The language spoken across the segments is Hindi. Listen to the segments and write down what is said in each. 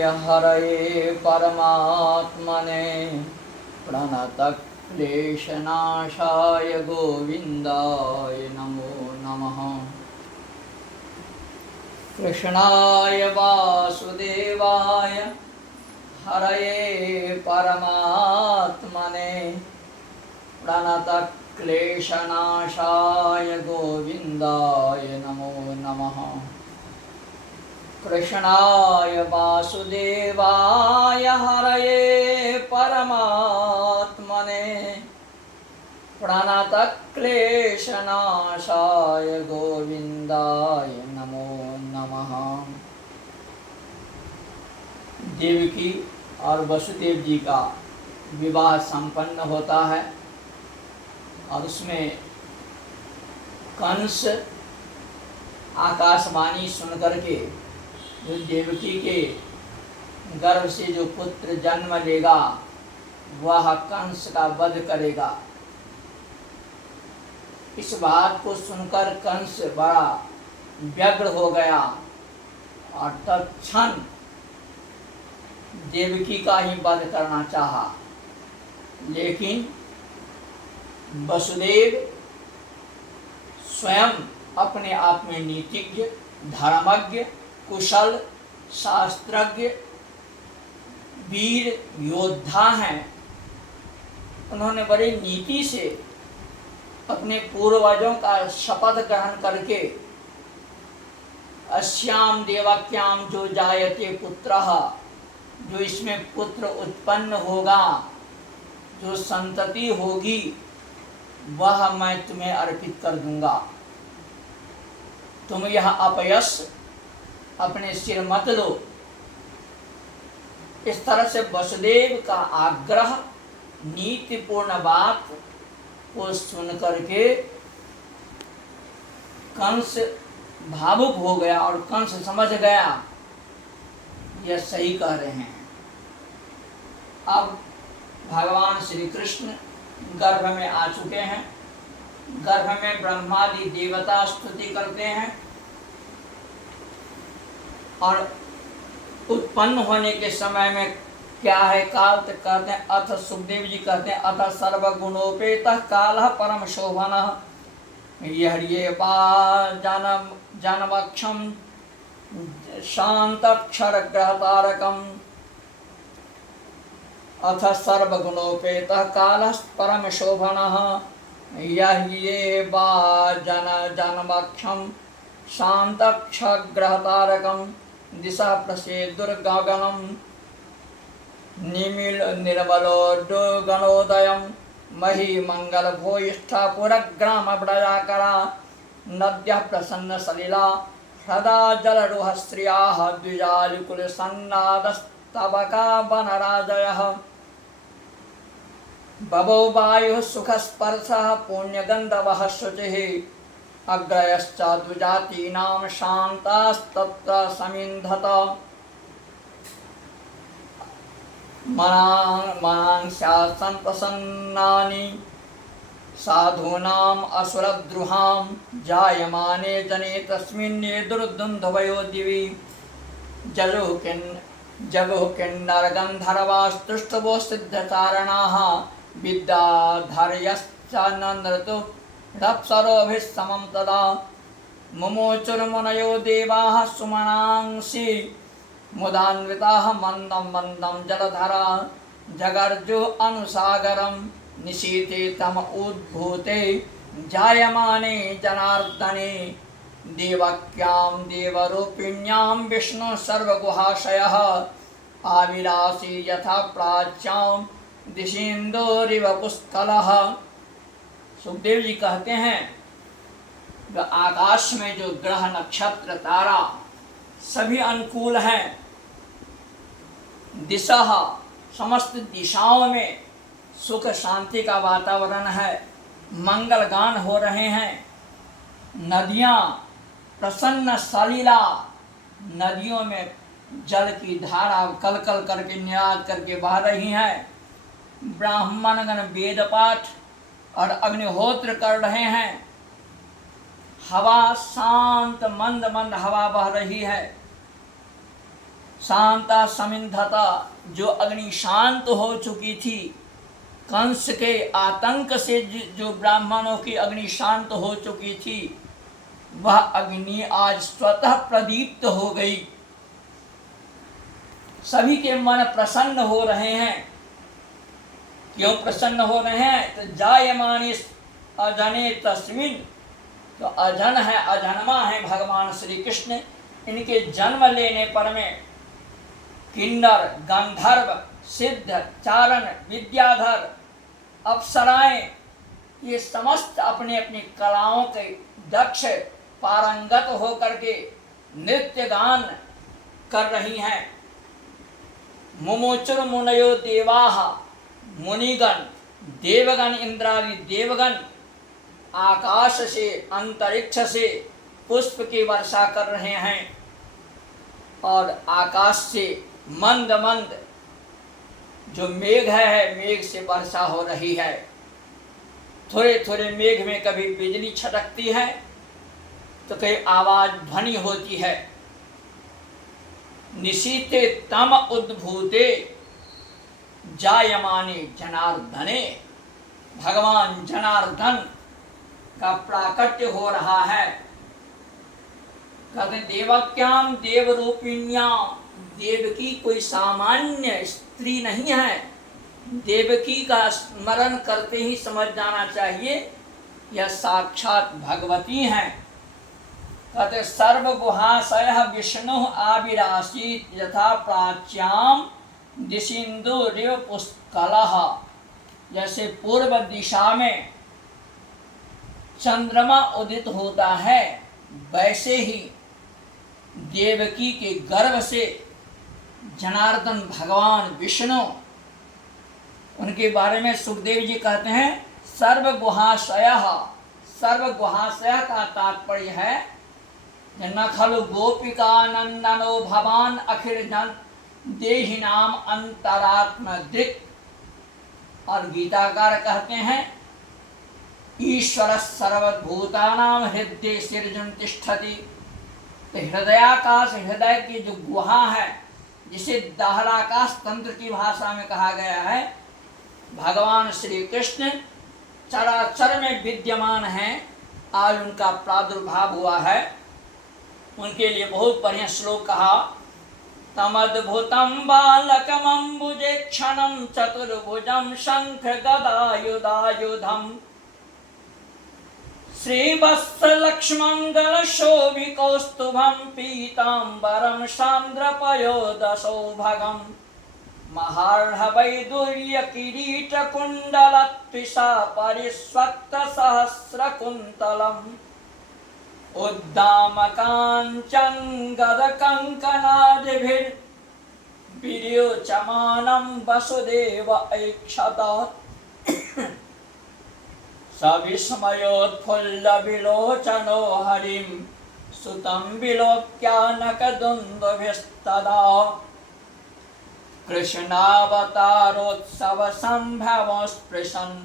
हरये परमात्मने प्रणतक्लेशनाशाय गोविन्दाय नमो नमः। कृष्णाय वासुदेवाय हरये परमात्मने प्रणतक्लेशनाशाय गोविन्दाय नमो नमः। कृष्णाय वासुदेवाय हरये परमात्मने प्रणतक्लेशनाशाय गोविन्दाय नमो नमः। देवकी और वसुदेव जी का विवाह संपन्न होता है और उसमें कंस आकाशवाणी सुनकर के जो देवकी के गर्भ से जो पुत्र जन्म लेगा वह कंस का वध करेगा। इस बात को सुनकर कंस बड़ा व्यग्र हो गया और तत्क्षण देवकी का ही वध करना चाहा, लेकिन वसुदेव स्वयं अपने आप में नीतिज्ञ, धर्मज्ञ, कुशल, शास्त्रज्ञ, वीर योद्धा हैं। उन्होंने बड़ी नीति से अपने पूर्वजों का शपथ ग्रहण करके अस्याम देवक्याम जो जायते पुत्रः, जो इसमें पुत्र उत्पन्न होगा, जो संतति होगी, वह मैं तुम्हें अर्पित कर दूंगा। तुम यह अपयश अपने सिर मत लो। इस तरह से वसुदेव का आग्रह, नीतिपूर्ण बात को सुन करके कंस भावुक हो गया और कंस समझ गया यह सही कह रहे हैं। अब भगवान श्री कृष्ण गर्भ में आ चुके हैं। गर्भ में ब्रह्मादि देवता स्तुति करते हैं और उत्पन्न होने के समय में क्या है काल कहते हैं। अथ सुखदेव जी कहते हैं अथ सर्वगुणोपेतः कालः परम शोभनः यह्ये जानमक्षम शांतक्षरग्रहतारकम् अथ सर्वगुणोपेतः कालः परम शोभनः यह्ये जानमक्षम शांतक्षरग्रहतारकम् दिशा प्रसेदुर्गगनम निर्मलोद्गणोदयम मही मंगल भूयिष्ठा पुरग्राम बड़याकरा नद्यः प्रसन्न सलिला हृदा जलरुह स्त्रियाः द्विजालिकुल सन्नादस्तबका वनराजयः बभौ वायुः सुखस्पर्शः पुण्यगन्धवः शुचिः अग्रयश्च द्विजातीनां शान्तास्तत्र समिन्धत मनांस्यासन् प्रसन्नानि साधूनाम् असुरद्रुहां जायमाने जने तस्मिन्ने दुर्दुन्दुभयो दिवि जगुः किन्नरगन्धर्वास्तुष्टवो सिद्धकारणाः विद्याधर्यश्च नन्दतु रप्सरोभिस्समं तदा मुमुचुर्मुनयो देवाः सुमनांसि मुदान्विताः मन्दं मन्दं जलधरा जगर्जु अनुसागरं निशीते तम उद्भूते जायमाने जनार्दने देवक्यां देवरूपिण्यां विष्णु सर्वगुहाशयः आविरासी यथा प्राच्यां दिशीन्दोरिव पुष्कलः। सुखदेव जी कहते हैं आकाश में जो ग्रह नक्षत्र तारा सभी अनुकूल हैं। दिशा समस्त दिशाओं में सुख शांति का वातावरण है। मंगल गान हो रहे हैं। नदियाँ प्रसन्न सलीला, नदियों में जल की धारा कल कल करके निराज करके बह रही हैं। ब्राह्मणगण वेद पाठ और अग्निहोत्र कर रहे हैं। हवा शांत मंद मंद हवा बह रही है। शांता समिंधता, जो अग्नि शांत हो चुकी थी, कंस के आतंक से जो ब्राह्मणों की अग्नि शांत हो चुकी थी, वह अग्नि आज स्वतः प्रदीप्त हो गई। सभी के मन प्रसन्न हो रहे हैं। क्यों प्रसन्न हो रहे हैं? तो जायमाने अजने तस्मिन, तो अजन है, अजन्मा है भगवान श्री कृष्ण। इनके जन्म लेने पर में किन्नर, गंधर्व, सिद्ध, चारण, विद्याधर, अप्सराएं, ये समस्त अपने अपनी कलाओं के दक्ष पारंगत होकर के नृत्य गान कर रही हैं। मुमुचुर मुनयो देवाः, मुनिगण, देवगण, इंद्रादि देवगण आकाश से, अंतरिक्ष से पुष्प की वर्षा कर रहे हैं और आकाश से मंद मंद जो मेघ है, मेघ से वर्षा हो रही है। थोड़े थोड़े मेघ में कभी बिजली छटकती है तो कहीं आवाज ध्वनि होती है। निशीते तम उद्भूते जायमाने जनार्दने, भगवान जनार्दन का प्राकट्य हो रहा है। कहते देवक्याम देवरूपिण्याम, देवकी कोई सामान्य स्त्री नहीं है। देवकी का स्मरण करते ही समझ जाना चाहिए यह साक्षात भगवती हैं। कहते सर्वगुहाशय विष्णु आविरासीत यथा प्राच्याम दिशिंदुरिव पुष्कलः, जैसे पूर्व दिशा में चंद्रमा उदित होता है, वैसे ही देवकी के गर्भ से जनार्दन भगवान विष्णु, उनके बारे में सुखदेव जी कहते हैं सर्वगुहाशयः। सर्वगुहाशय का तात्पर्य है न खलु गोपिका नंदनो भवान अखिल जन देहिनाम अंतरात्म दृक्। और गीताकार कहते हैं ईश्वर सर्वभूतानां हृदय सिर्जन तिष्ठति। तो हृदयाकाश, हृदय की जो गुहा है, जिसे दाहराकाश तंत्र की भाषा में कहा गया है, भगवान श्री कृष्ण चराचर में विद्यमान हैं। आज उनका प्रादुर्भाव हुआ है। उनके लिए बहुत बढ़िया श्लोक कहा, तमद्भुतं बालकमंबुजे क्षणं चतुर्भुजं शंख गदायुधायुधं श्रीवत्सलक्ष्मंगल शोभिकौस्तुभं पीतांबरं सान्द्रपयोदशौभगं महार्हवैदुर्य किरीट कुंडलत्विषा परिस्वक्त सहस्रकुंतलम् उद्दामकाञ्चन गदकङ्कणादिभिर्विर्योचमानं वसुदेव ऐक्षत सविस्मयोत्फुल्लविलोचनो हरिं सुतं विलोक्यानकदुन्दुभिस्तदा कृष्णावतारोत्सवसम्भवस्पृशन्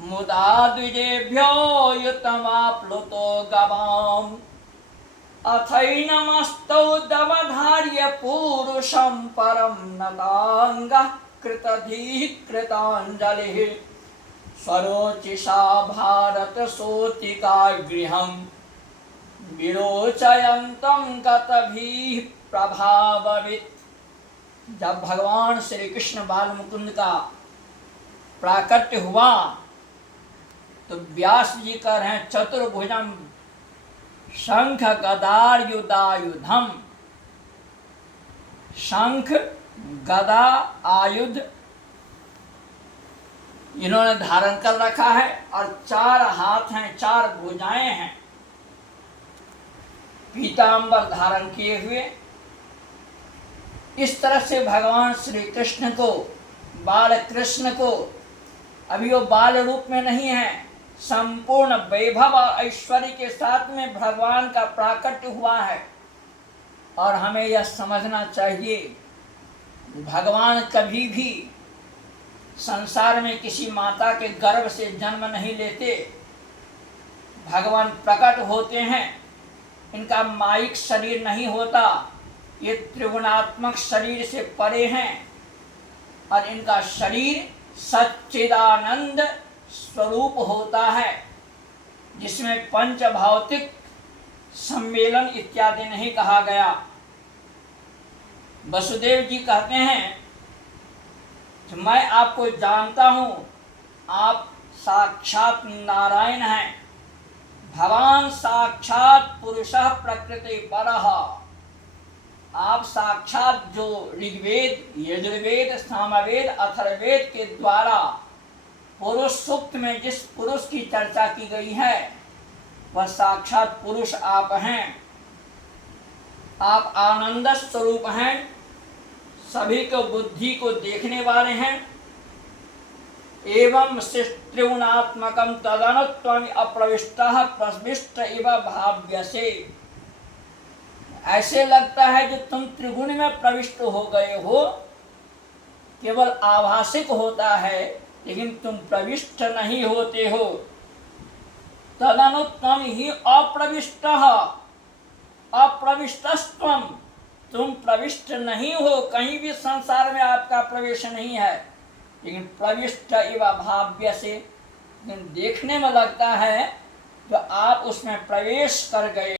मुदा द्विजेभ्यो युतमाप्लुतो गवाम् अथैनमस्तौ दवधार्य पूरुषं परं नताङ्गः कृतधीः कृताञ्जलिः स्वरोचिषा भारतसोतिका गृहं विरोचयन्तं गतभिः प्रभाववित्। जब भगवान श्री कृष्ण बाल मुकुंद का प्राकट्य हुआ तो व्यास जी कह रहे हैं चतुर्भुजम शंख गदायुधायुधम। शंख, गदा, आयुध इन्होंने धारण कर रखा है और 4 हाथ हैं, 4 भुजाएं हैं, पीतांबर धारण किए हुए। इस तरह से भगवान श्री कृष्ण को, बाल कृष्ण को, अभी वो बाल रूप में नहीं है, संपूर्ण वैभव और ऐश्वर्य के साथ में भगवान का प्राकट्य हुआ है। और हमें यह समझना चाहिए भगवान कभी भी संसार में किसी माता के गर्भ से जन्म नहीं लेते। भगवान प्रकट होते हैं, इनका माइक शरीर नहीं होता, ये त्रिगुणात्मक शरीर से परे हैं और इनका शरीर सच्चिदानंद स्वरूप होता है, जिसमें पंच भौतिक सम्मेलन इत्यादि नहीं कहा गया। वसुदेव जी कहते हैं कि मैं आपको जानता हूँ, आप साक्षात नारायण हैं, भगवान साक्षात पुरुषः प्रकृति परः। आप साक्षात जो ऋग्वेद, यजुर्वेद, सामवेद, अथर्ववेद के द्वारा पुरुष सूक्त में जिस पुरुष की चर्चा की गई है वह साक्षात पुरुष आप हैं। आप आनंद स्वरूप हैं, सभी को बुद्धि को देखने वाले हैं। एवं त्रिगुणात्मकं तदनुत्वं अप्रविष्टः प्रविष्ट इव भाव्यसे। ऐसे लगता है कि तुम त्रिगुण में प्रविष्ट हो गए हो, केवल आभासिक होता है लेकिन तुम प्रविष्ट नहीं होते हो। तदनुत्वं ही अप्रविष्टः अप्रविष्टस्त्वं, तुम प्रविष्ट नहीं हो, कहीं भी संसार में आपका प्रवेश नहीं है, लेकिन प्रविष्ट इव भाव्य से, लेकिन देखने में लगता है तो आप उसमें प्रवेश कर गए।